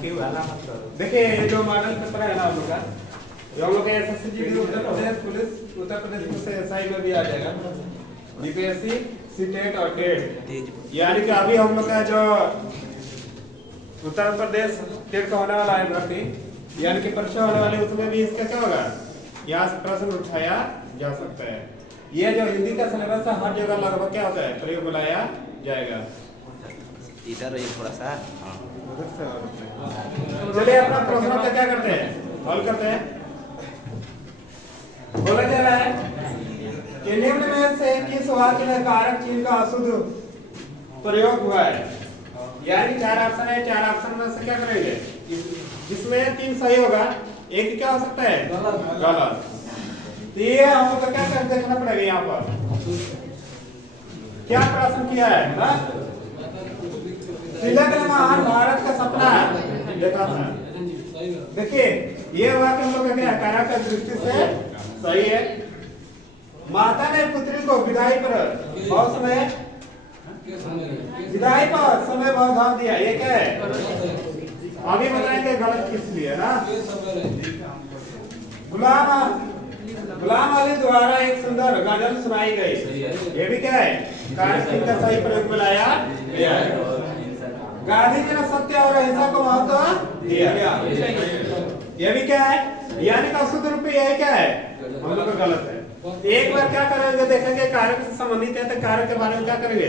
देखिए ये जो मॉडल पेपर है ना हम लोग का, जो हम लोग का SSC Uttar Pradesh police, Uttar Pradesh police SI में भी आ जाएगा, यूपीएससी सीटेट और टेट। यानी कि अभी हम लोग का जो उत्तर प्रदेश टेट का होने वाला है भर्ती, यानी कि परीक्षा होने वाली, उसमें भी इसका क्या होगा, यहाँ से प्रश्न उठाया जा सकता है। ये जो हिंदी का सिलेबस है हर जगह लगभग क्या होता है, प्रयोग बुलाया जाएगा। इधर ये थोड़ा सा चलिए अपना प्रश्न का क्या करते हैं, हल करते हैं। बोला जा रहा है कि निम्न में से किस वाक्य में कारक चिन्ह का अशुद्ध प्रयोग हुआ है। यानी 4 ऑप्शन है, 4 ऑप्शन में से क्या करेंगे, जिसमें 3 सही होगा, एक क्या हो सकता है गलत। तो ये हम लोग क्या कर देखना पड़ेगा, यहाँ पर क्या प्रश्न किया है ना, तिलक ने महान भारत का सपना देखा था। देखिए ये वाक्य हम लोग का क्या कारक का दृष्टि से सही है। माता ने पुत्री को विदाई पर बहुत समय बहुत धाम दिया, ये क्या है, अभी बताएंगे गलत किस लिए ना। गुलाम अली द्वारा एक सुंदर गजल सुनाई गई, ये भी क्या है कारक चिन्ह का सही प्रयोग में लाया गया है। गांधी जी ने सत्य और अहिंसा को महत्व दिया, ये भी क्या है, यानी का शुद्ध रूप यही क्या है, हम लोग का गलत है। एक बार क्या करेंगे, देखेंगे कारक से संबंधित है तो कारक के बारे में क्या करेंगे,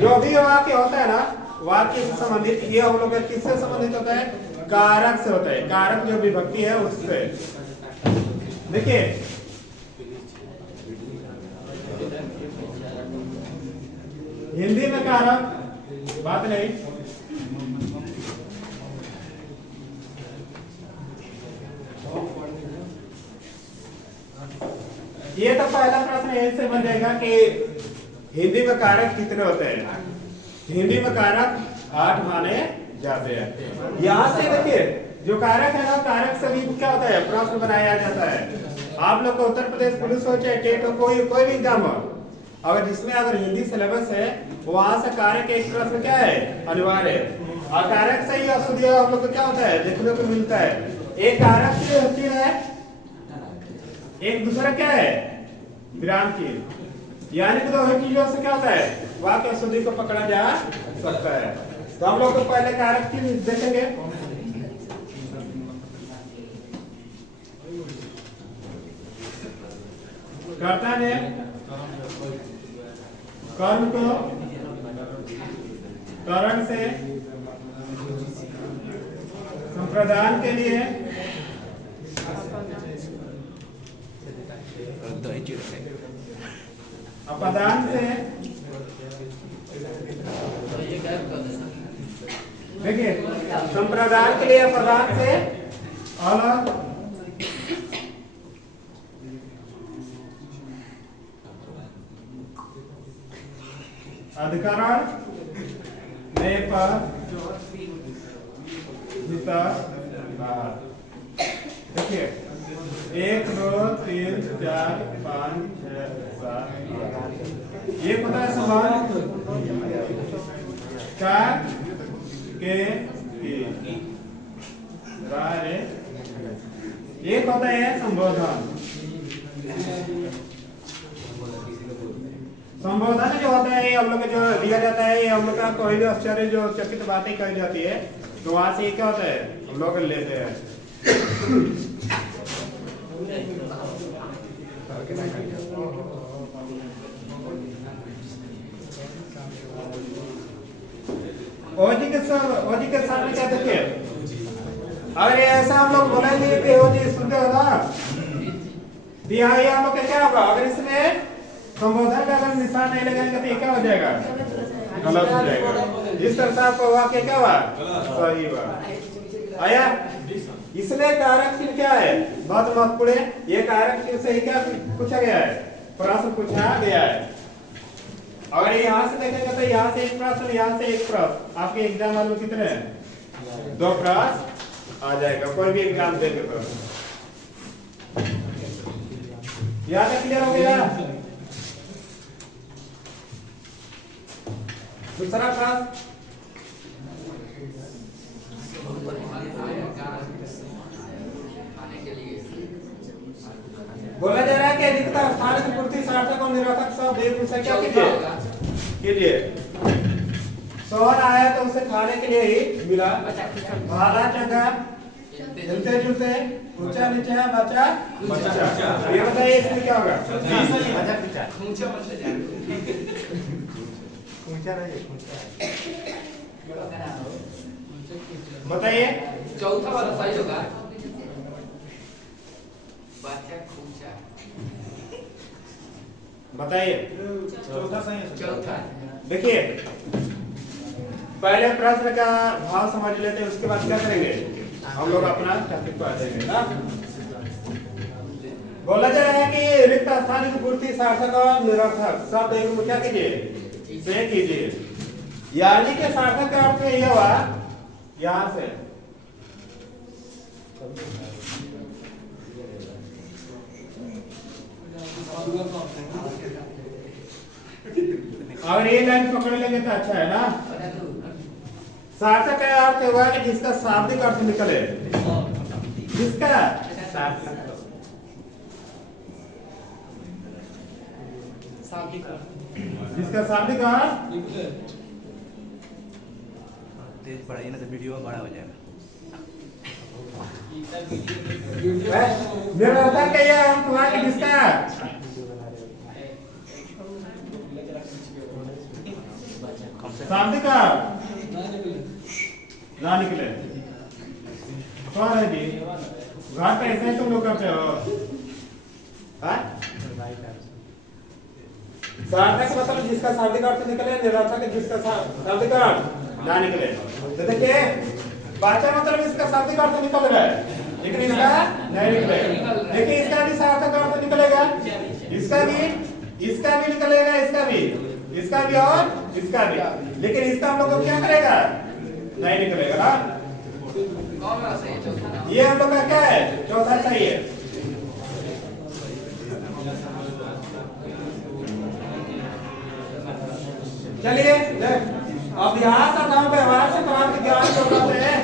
जो भी वाक्य होता है ना वाक्य से संबंधित, ये हम लोग किससे संबंधित होता है, कारक से होता है। कारक जो विभक्ति है उससे। देखिए हिंदी में कारक बात नहीं, ये तो पहला प्रश्न ऐसे बन जाएगा कि हिंदी में कारक कितने होते हैं। हिंदी में कारक 8 माने जाते हैं। यहाँ से देखिए जो कारक है ना, कारक से भी क्या होता है, प्रश्न बनाया जाता है। आप लोग को उत्तर प्रदेश पुलिस हो चाहे टेट हो, कोई भी एग्जाम हो, अगर जिसमें अगर हिंदी सिलेबस है वहां से कारक एक प्रश्न क्या है, अनिवार्य है। और कारक से ही अशुद्ध हम लोग को क्या होता है देखने को मिलता है। एक कारक से होती है, एक दूसरा क्या है विराम चिन्ह, यानी कि दोनों चीजों से क्या होता है वाक्य अशुद्धि को पकड़ा जा सकता है। तो हम लोग को पहले कारक चिन्ह देखेंगे। कर्ता ने कर्म को करण से संप्रदान के लिए अपदान से, देखिए संप्रदान के लिए अपदान से अलग अधिकरण में पर भीतर बाहर। देखिए 1 2 3 4 5 6 7 ये पता है समान का के बारे, एक होता है संबोधन। संबोधन जो होता है हम लोग जो दिया जाता है, हम लोग का कोई भी आश्चर्य जो चकित बातें कही जाती है तो वहां से क्या होता है हम लोग लेते हैं। ओजी के सामने क्या देखिए, अगर ऐसा हम लोग बोलेंगे कि ओजी सुनते हो ना, यहाँ हम लोग क्या होगा, अगर इसमें संबोधन का अगर निशान नहीं लगाएंगे तो ये क्या हो जाएगा, गलत हो जाएगा। इस तरह से आपको वाक्य क्या हुआ, सही हुआ। आया, इसलिए कारक चिन्ह क्या है, बहुत महत्वपूर्ण है। ये कारक चिन्ह से ही क्या पूछा गया है, प्रश्न पूछा गया है। अगर यहाँ से देखेंगे तो यहाँ से एक प्रश्न, यहाँ से एक प्रश्न, आपके एग्जाम वालों कितने हैं, 2 प्रश्न आ जाएगा कोई भी एग्जाम देंगे तो। यहाँ तक क्लियर हो गया। दूसरा प्रश्न रिक्त स्थान की पूर्ति सार्थक और निरर्थक शब्द एक दूसरे क्या कीजिए सोहर आया तो उसे खाने के लिए ही मिला। भाला चंगा हिलते जुलते ऊंचा नीचा बच्चा ये बताइए इसमें क्या होगा? बताइए चौथा वाला सही होगा। बच्चा खूंचा बताइए चौथा सही है। चौथा देखिए पहले प्रश्न का भाव समझ लेते हैं उसके बाद क्या करेंगे हम लोग अपना टॉपिक पर आ जाएंगे ना। बोला जा रहा है कि रिक्त स्थान की पूर्ति सार्थक और निरर्थक शब्द एक में क्या कीजिए से कीजिए यानी के सार्थक का अर्थ यह हुआ यहां से और ये लाइन पकड़ लेंगे तो अच्छा है ना। सार्थक का अर्थ हुआ कि जिसका शाब्दिक अर्थ निकले जिसका जिसका शाब्दिक अर्थ तेज पढ़ाइए ना तो वीडियो बड़ा हो जाएगा। निरर्थक का यह अर्थ हुआ कि जिसका शाब्दिक अर्थ ना निकले। कौन है जी घर पे ऐसे ही तुम लोग करते हो? सार्थक मतलब जिसका शाब्दिक अर्थ निकले निरर्थक जिसका शाब्दिक अर्थ ना निकले। तो देखिए बच्चा मतलब इसका शाब्दिक अर्थ निकल रहा है लेकिन इसका नहीं निकलेगा। देखिए इसका भी सार्थक अर्थ निकलेगा इसका भी निकलेगा इसका भी और इसका भी लेकिन इसका हम लोग को क्या करेगा नहीं निकलेगा ना। कौन वाला सही है? चौथा ना। ये हम लोग का क्या है चौथा सही है। चलिए अभ्यास अथवा व्यवहार से प्राप्त ज्ञान को कहते हैं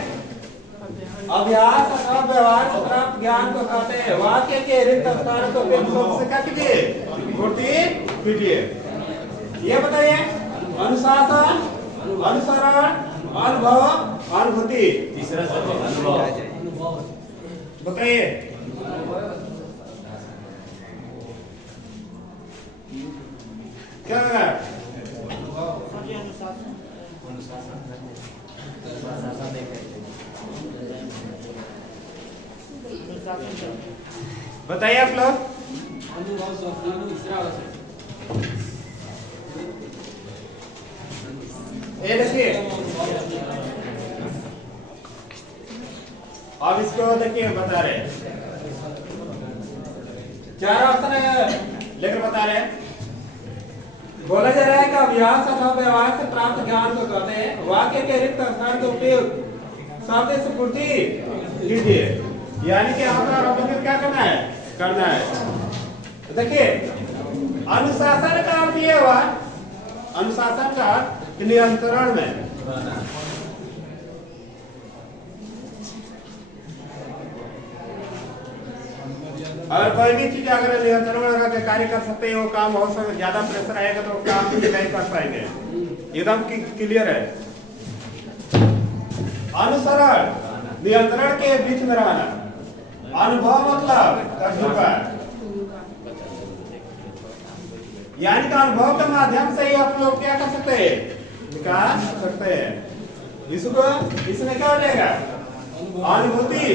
अभ्यास अथवा व्यवहार से प्राप्त ज्ञान को कहते हैं। वाक्य के रिक्त स्थान को बिन शब्द से क्या कीजिए पूर्ति कीजिए। ये बताइए अनुशासन अनुसरण अनुभव अनुभूति तीसरा अनुभव बताइए क्या होगा? बताइए आप लोग ये देखिए अब इसको देखिए बता रहे चार ऑप्शन लेकर बता रहे हैं। बोला जा रहा है कि अभ्यास अथवा व्यवहार से प्राप्त ज्ञान को कहते हैं। वाक्य के रिक्त स्थान का उपयोग शब्द से पूर्ति कीजिए यानी कि आपको क्या करना है। देखिए अनुशासन का अर्थ ये हुआ अनुशासन का नियंत्रण में अगर कोई भी चीज अगर नियंत्रण में रख के कार्य कर सकते हैं वो काम हो सकता है। ज्यादा प्रेशर आएगा तो काम भी नहीं कर पाएंगे। एकदम क्लियर है। अनुसरण नियंत्रण के बीच में रहना। अनुभव मतलब तजुर्बा यानी कि अनुभव के माध्यम से ही आप लोग क्या कर सकते हैं विकास कर सकते हैं। इसको इसमें क्या हो जाएगा अनुभूति।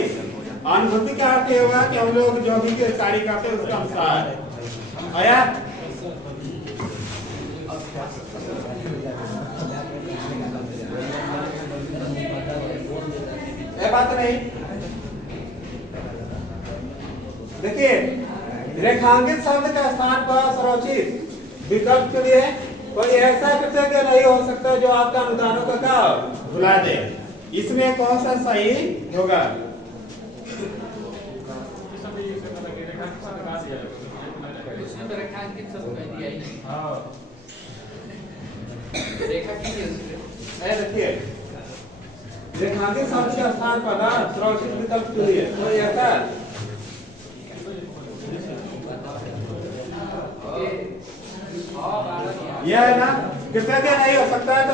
अनुभूति का अर्थ होगा कि हम लोग जो भी कार्य करते हैं उसके अनुसार आया। ये बात नहीं। देखिए रेखांकित शब्द का स्थान पर सर्वोचित विकल्प के लिए कोई ऐसा कृतज्ञ नहीं हो सकता जो आपका अनुदानों का काम भुला दे। इसमें कौन सा सही होगा? देखिए रेखांकित शब्द के स्थान पर ना सर्वोचित विकल्प के लिए कोई ऐसा यह है ना, कृतज्ञ नहीं हो सकता है तो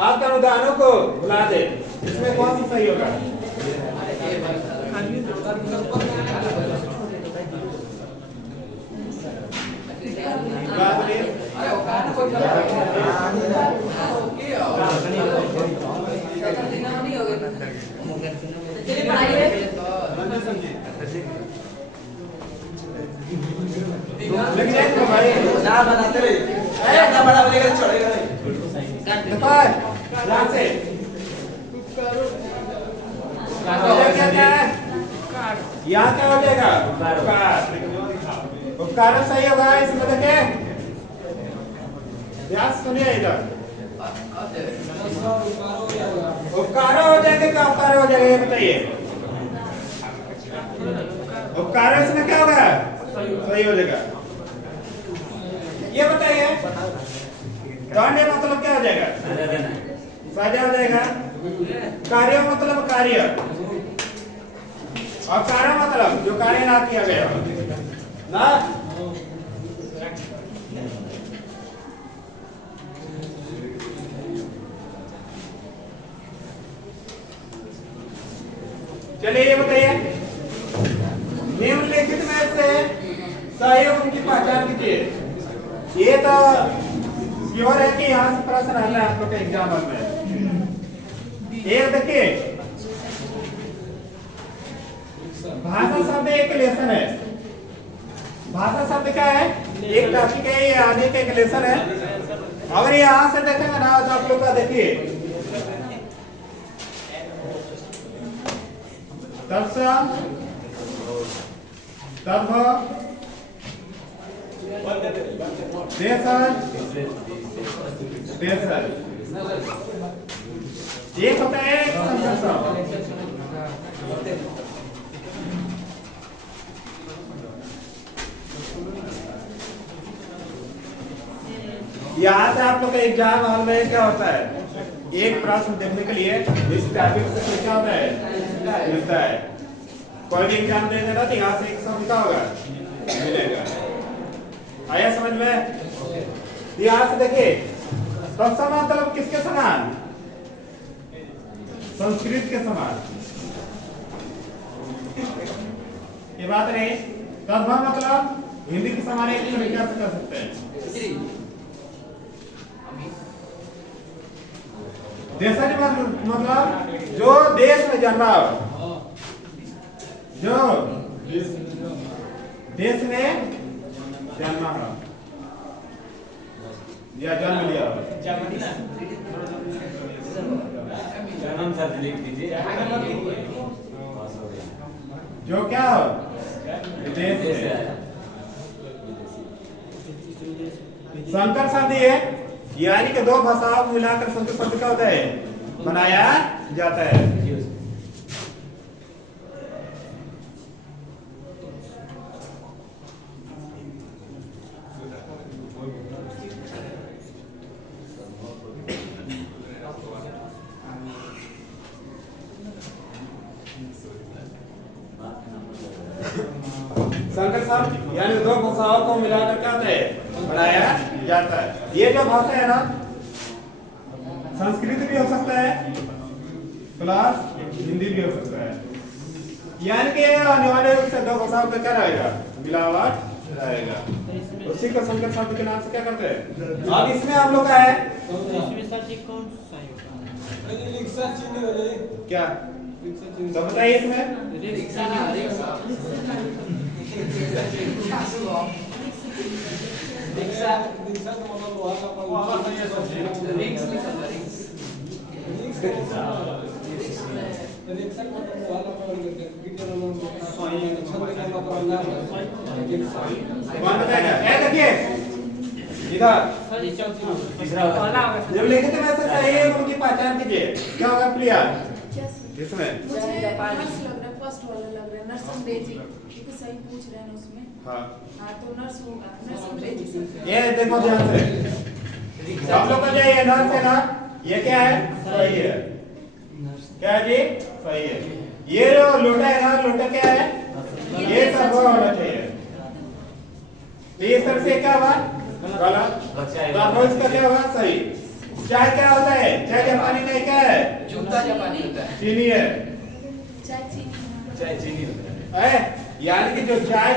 आप अनुदानों को भुला दे। इसमें कौन सा सही होगा? भाई ना बनाते रहे ना बड़ा बनेगा चढ़ेगा नहीं ध्यान से यहाँ क्या हो जाएगा? उपकार सही होगा। इसमें देखिए ध्यान सुनिए इधर, उपकार हो जाएगा क्या उपकार हो जाएगा ये बताइए। उपकार इसमें क्या होगा? सही हो जाएगा। ये बताइए दंड मतलब क्या हो जाएगा? सजा हो जाएगा। कार्य मतलब कार्य, और कार्य मतलब जो कार्य ना किया गया ना। चलिए ये बताइए निम्नलिखित में से सहयोग की पहचान कीजिए। ये तो श्योर है कि यहाँ से प्रश्न आ रहा है आप लोग के एग्जाम में। एक देखिए भाषा शब्द एक लेसन है। भाषा शब्द क्या है? एक टॉपिक है, ये आने के एक लेसन है। अगर यहाँ से देखेंगे ना तो आप लोग का देखिए तत्सम तद्भव देशज देशज एक होता है यहाँ से आप लोग का एग्जाम हॉल में क्या होता है? एक प्रश्न देखने के लिए इस टॉपिक से क्या होता है? मिलता है। कोई भी एग्जाम देंगे ना तो यहाँ से एक शब्द क्या होगा? मिलेगा। आया समझ में? यहाँ से देखिए तत्सम मतलब किसके समान? संस्कृत के समान। ये बात नहीं। तद्भव मतलब हिंदी के समान एक तरीके से कर सकते हैं। देशज मतलब जो देश में जन्मा हो, जो देश में जन्मा हो या जन्म लिया हो। जन्म शब्द लिख दीजिए। जो क्या हो? विदेश से। संकर शब्द ये यानी कि दो भाषाओं को मिलाकर संकर शब्द क्या होता है? बनाया जाता है। संकर शब्द यानी दो भाषाओं को मिलाकर क्या होता है? बनाया जाता है। ये जो भाषा है ना संस्कृत भी हो सकता है प्लस हिंदी भी हो सकता है। यानी कि आने वाले रूप से दो भाषाओं का क्या रहेगा? मिलावट रहेगा। उसी को संकर शब्द के नाम से क्या करते हैं? अब इसमें हम लोग का है क्या तो बताइए इसमें कौन बताएगा? देखिए इधर जब लिखित में से सही है उनकी पहचान कीजिए। क्या होगा क्लियर इसमें? मुझे नर्स लग रहा है, फर्स्ट वाला लग रहा है नर्स अंग्रेजी। तो सही पूछ रहे हैं उसमें। हाँ तो नर्स होगा, नर्स अंग्रेजी से। ये देखो ध्यान से सब लोग का जो ये नर्स है ना ये क्या है? सही है। क्या है जी? सही है। ये जो लोटा है ना लोटा क्या है? ये सब होना चाहिए। तो इस तरह से क्या हुआ गलत। तो अब इसका क्या हुआ सही। चाय क्या होता है? चाय जापानी नहीं क्या है? जूता जापानी होता है। चीनी है। चाय चीनी चाय चीनी होता है। यानी कि जो चाय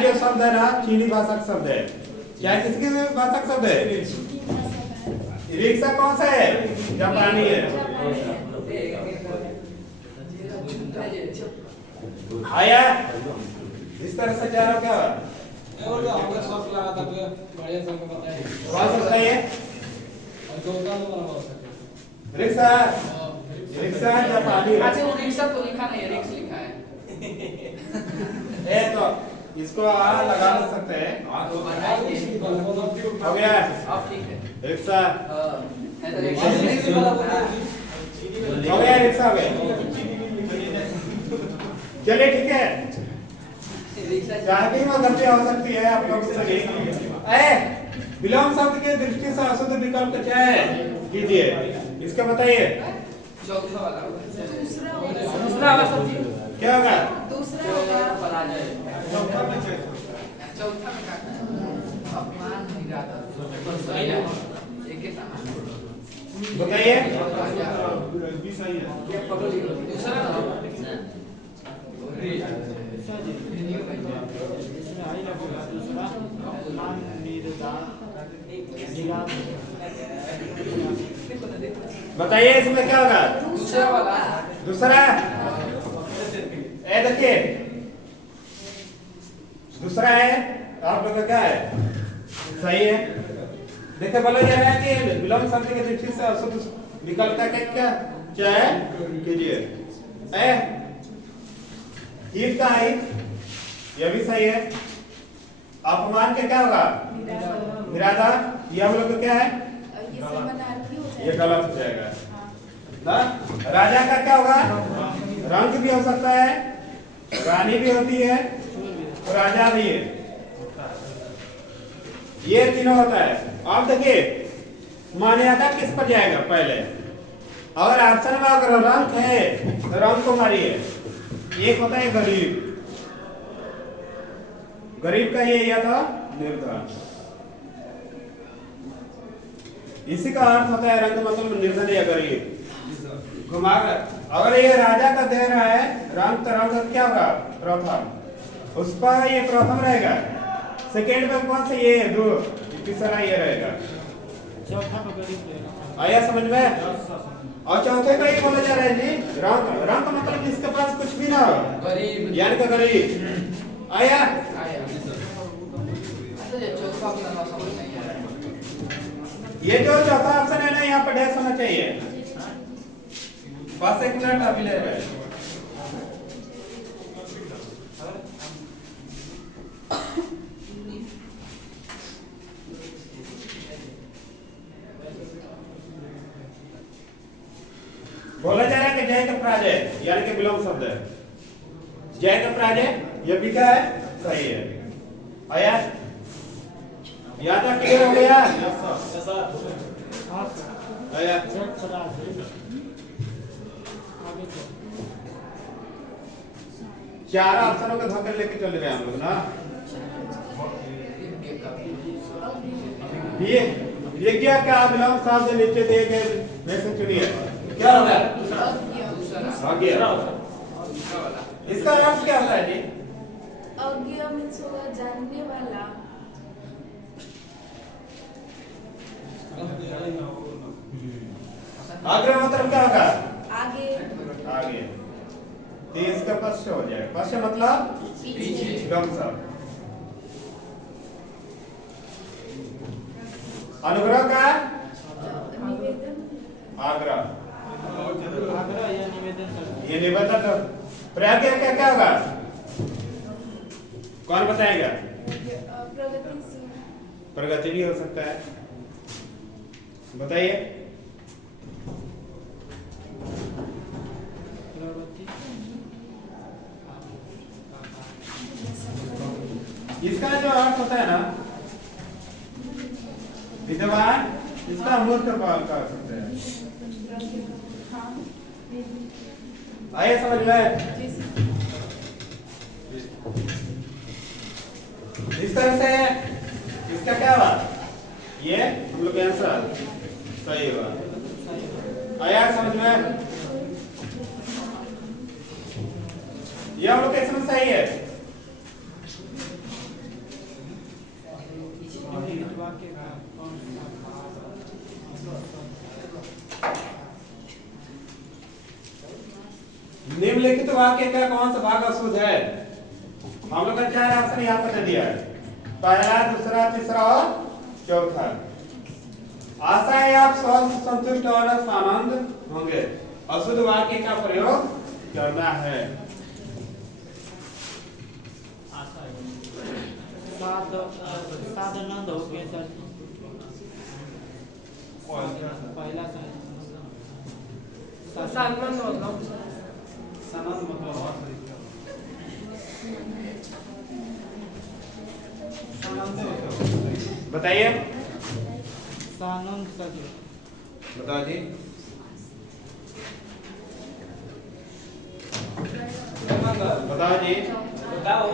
जो शब्द है ना चीनी भाषा का शब्द है। चाय किसकी भाषा का शब्द है? रिक्शा कौन सा है? जापानी है। आया इस तरह से चारों क्या हुआ? और हमने सब लगा था तो बढ़िया सबको बताइए कौन सा बताइए? और जो होगा तो बना सकते रिक्शा रिक्शा जापानी है। अच्छा वो रिक्शा तो लिखा नहीं है, रिक्स लिखा है। तो इसको आ लगा सकते हैं। बनाइए। हो गया अब ठीक है। रिक्शा है तो रिक्शा हो गया रिक्शा हो गया। चलिए ठीक है। चाहती में गलती हो सकती है आप लोग सही। विलोम शब्द के दृष्टि से अशुद्ध विकल्प क्या है कीजिए इसका बताइए। चौथा वाला दूसरा वाला सब्जी क्या होगा? दूसरा होगा पराजय। चौथा में क्या अपमान निरादर सही है। एक ही समान बताइए। दूसरा बताइए इसमें क्या होगा? दूसरा वाला दूसरा देखिए दूसरा है आप लोग का क्या है? सही है। देखिए बोला जा रहा है कि विलोम शब्द के दृष्टि से अशुद्ध विकल्प का क्या चाहे कीजिए। ईद का है यह भी सही है। अपमान के क्या होगा? इरादा ये हम लोग का क्या है? ये समानार्थी हो ये जाएगा। गलत हो जाएगा ना। राजा का क्या होगा? रंग भी हो सकता है, रानी भी होती है, राजा भी है, ये तीनों होता है। अब देखिए मान्यता किस पर जाएगा पहले? अगर ऑप्शन में अगर रंग है तो रंग को मारिए। एक होता है गरीब, गरीब का ये या था निर्धन। इसी का अर्थ होता है रंग मतलब निर्धन या गरीब। घुमाकर अगर ये राजा का दे रहा है रंग तो रंग क्या होगा? प्रथम। उसका ये प्रथम रहेगा। सेकेंड में कौन सा? ये दो। तीसरा ये रहेगा। आया समझ में? और चौथे का ये बोला जा रहा है जी रंग। रंग मतलब जिसके पास कुछ भी ना हो गरीब यानी का गरीब। आया आया। अच्छा ये चौथा वाला समझ नहीं आ रहा है। ये जो चौथा ऑप्शन है ना यहाँ पर डैश होना चाहिए। बस एक मिनट अभी ले रहे हैं। बोला जा रहा है कि जय का पराजय यानी कि विलोम शब्द है। जय का पराजय ये भी क्या है? सही है। आया यहाँ तक क्लियर हो गया? आया चार ऑप्शनों का धोखे लेके चल रहे हैं हम लोग ना। ये क्या क्या विलोम शब्द नीचे दिए गए में से चुनिए। क्या होगा? आगे इसका अर्थ क्या होता है जी? अज्ञ मीन्स होगा जानने वाला। आग्रह मतलब क्या होगा? आगे आगे। तो इसका पश्च हो जाएगा। पश्च मतलब पीछे। गम शब्द। अनुग्रह का निवेदन आग्रह या निवेदन ये निबंधन तो प्रज्ञा क्या क्या होगा? कौन बताएगा? प्रगतिशील। प्रगति भी हो सकता है। बताइए। इसका जो अर्थ होता है ना विद्वान, इसका मूर्ख काल कर सकते हैं। आइए समझ में। इस तरह से इसका क्या हुआ, ये हम लोग आंसर सही हुआ। आया समझ में? ये हम लोग इसमें सही है। निम्नलिखित वाक्य का कौन सा भाग अशुद्ध है? हम लोग का 4 ऑप्शन यहाँ पर दे दिया है, पहला, दूसरा, तीसरा और चौथा। आशा है आप स्वस्थ, संतुष्ट और आनंद होंगे। अशुद्ध वाक्य का प्रयोग करना है। साधानंद हो गया सर, पहला साधानंद होगा, बताइए, सानंद सर, बताओ जी। बताओ जी। बताओ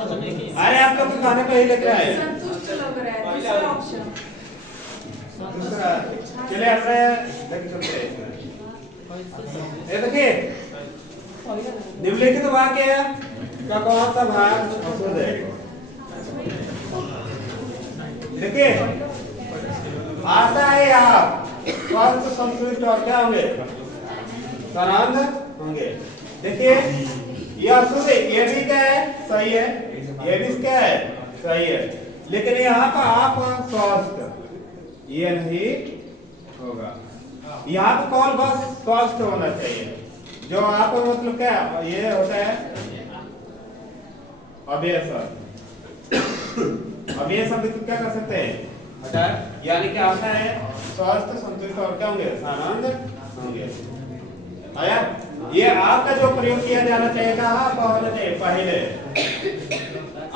तो नहीं कि अरे आप लोग तो खाने पे ही लिख रहा है। संतुष्ट लग रहा है, दूसरा ऑप्शन। दूसरा चले अपने देख चलते हैं। ये देखिए, निम्नलिखित वाक्य का कौन सा भाग अशुद्ध है? देखिए, आशा है आप स्वस्थ, संतुष्ट और क्या होंगे, आनंद होंगे। देखिए, ये अशुद्ध है, ये भी क्या है, सही है, ये भी क्या है, सही है, लेकिन यहाँ पर आप स्वस्थ, ये नहीं होगा। यहाँ पर कौन बस स्वस्थ होना चाहिए, जो आप मतलब क्या ये होता है अव्यय शब्द। अव्यय शब्द क्या कर सकते हैं, हटा, यानी कि आशा है स्वस्थ, संतुष्ट और क्या होंगे, आनंद होंगे। आया? ये आपका जो प्रयोग किया जाना चाहिए, कहाँ होना चाहिए, पहले।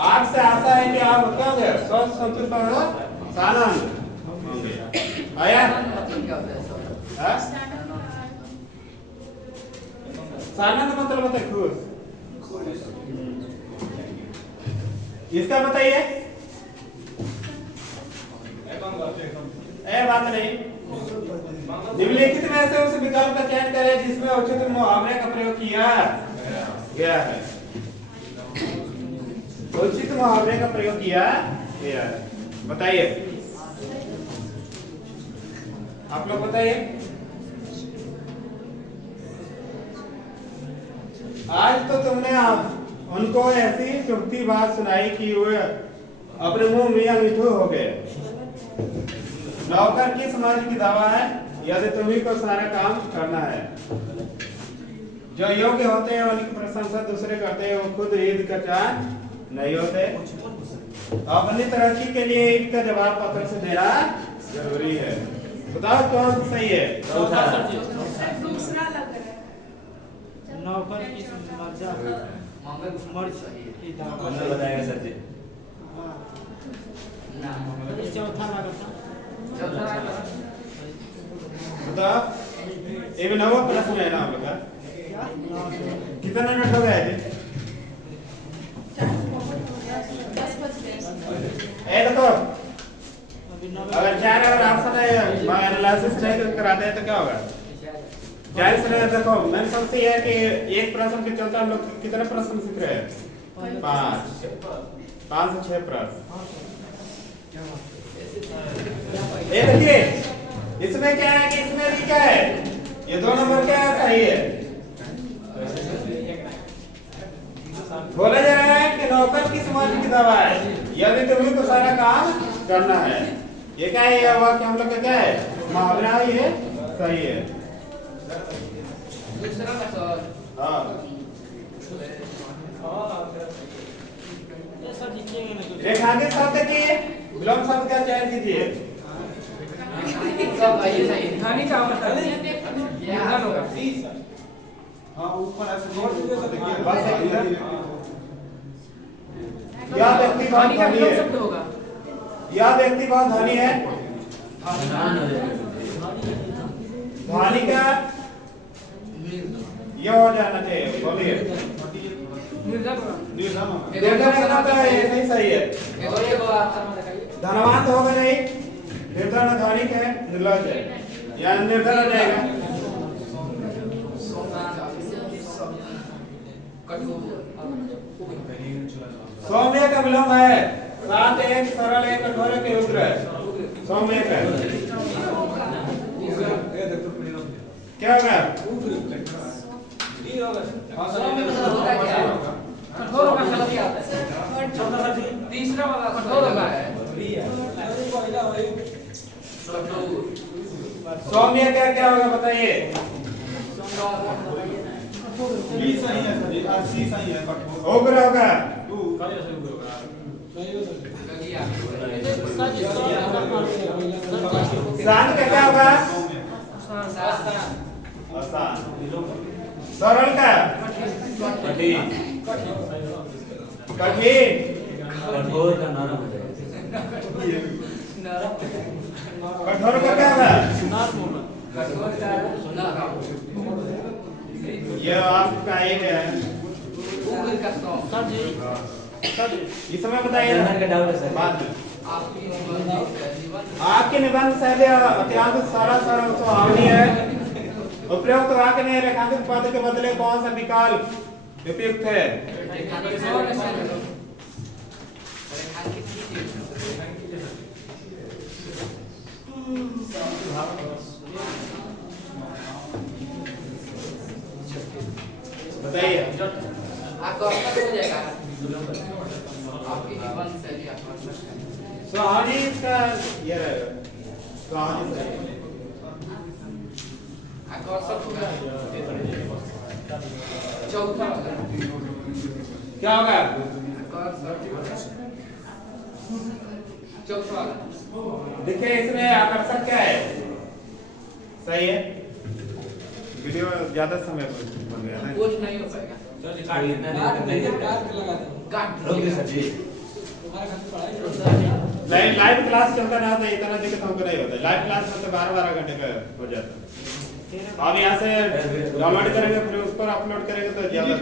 आपसे आशा है कि आप क्या होंगे, स्वस्थ, संतुष्ट और आनंद होंगे। आया? आनंद मतलब होता है खुश। इसका बताइए, बात नहीं। निम्नलिखित में से उस विकल्प का चयन करें जिसमें उचित मुहावरे का प्रयोग किया गया है। उचित मुहावरे का प्रयोग किया गया है, बताइए, आप लोग बताइए। आज तो तुमने उनको ऐसी चुभती बात सुनाई कि वे अपने मुंह मियां मिठू हो गए। नौकर की समाज की दावा है, यदि तुम्ही को सारा काम करना है। जो योग्य होते हैं उनकी प्रशंसा दूसरे करते हैं, वो खुद ईद का चांद नहीं होते। अपनी तरक्की के लिए ईद का जवाब पत्र से देना जरूरी है। बताओ कौन सही है? दूसरा लग रहा है। नौकर की मर्ज की दावत बताएगा सर जी। चौथा लगा बताओ, ये भी नवा प्रश्न है ना आप लोग का। कितना मिनट हो गया है जी? 10 बज गए। देखो, अगर 4 और ऑप्शन है एनालिसिस नहीं कराते हैं तो क्या होगा? 4 से देखो, मैंने समझती है कि एक प्रश्न के चलते हम लोग कितने प्रश्न सीख रहे हैं? 5 से 6 प्रश्न। ये देखिए, इसमें क्या है कि इसमें भी क्या है, ये 2 नंबर क्या है, सही है। बोला जा रहा है कि नौकर की समाज की दवा है, यदि तुम्हें को सारा काम करना है। ये क्या है, ये वाक्य हम लोग का क्या है, मुहावरा है, ये सही है। दूसरा का सवाल, हाँ, सर लिखिएगा ना। रेखांकित शब्द के विलोम शब्द का चयन कीजिए। सब आइए सही। खाने का मतलब ये हाल होगा। हाँ, ऊपर ऐसे बस इधर। यह व्यक्ति बहुत धनी है। होगा। यह व्यक्ति बहुत धनी है। धनी का ये हो जाना चाहिए, बोलिए। निर्धन का तो ये नहीं सही है। ये को आप शर्मा दिखाइए। धनवान तो होगा नहीं, निर्धन धनिक है, निर्लज है, या निर्धन हो जाएगा। सौम्य का विलोम है, सात एक सरल एक कठोर के उग्र है, सौम्य का क्या होगा? कठोर का मतलब क्या होता है? तीसरा वाला कठोर का है। सौम्य का क्या होगा बताइए? उग्र होगा। शांत का क्या होगा? आसान। सरल का? कठिन। कठिन। कठोर का नरम हो जाएगा। कठोर का क्या होगा? ये आपका एक है। इस समय बताइए जनरल का डाउट है सर। बाद में। आपके निबंध शैली अत्यंत सारा सुहावनी है। उपयुक्त वाक्य में रेखांकित पद के बदले कौन सा विकल्प उपयुक्त है? बताइए। आकर्षक हो जाएगा। आपकी निबंध शैली आकर्षक। सुहावनी का ये रहेगा। सुहावनी सही है। आकर्षक होगा। चौथा होगा। क्या होगा? चौथा वाला। देखिए इसमें आकर्षक क्या है? सही है। वीडियो ज्यादा समय बन गया ना। कुछ नहीं हो पाएगा। सर रिकॉर्ड इतना नहीं काट रोक दे दीजिएगा। सर जी। लाइव क्लास चलता ना तो इतना दिक्कत हमको नहीं होता। लाइव क्लास में तो 12-12 घंटे का हो जाता है। अब यहाँ से डाउनलोड करेंगे फिर उस पर अपलोड करेंगे तो ज्यादा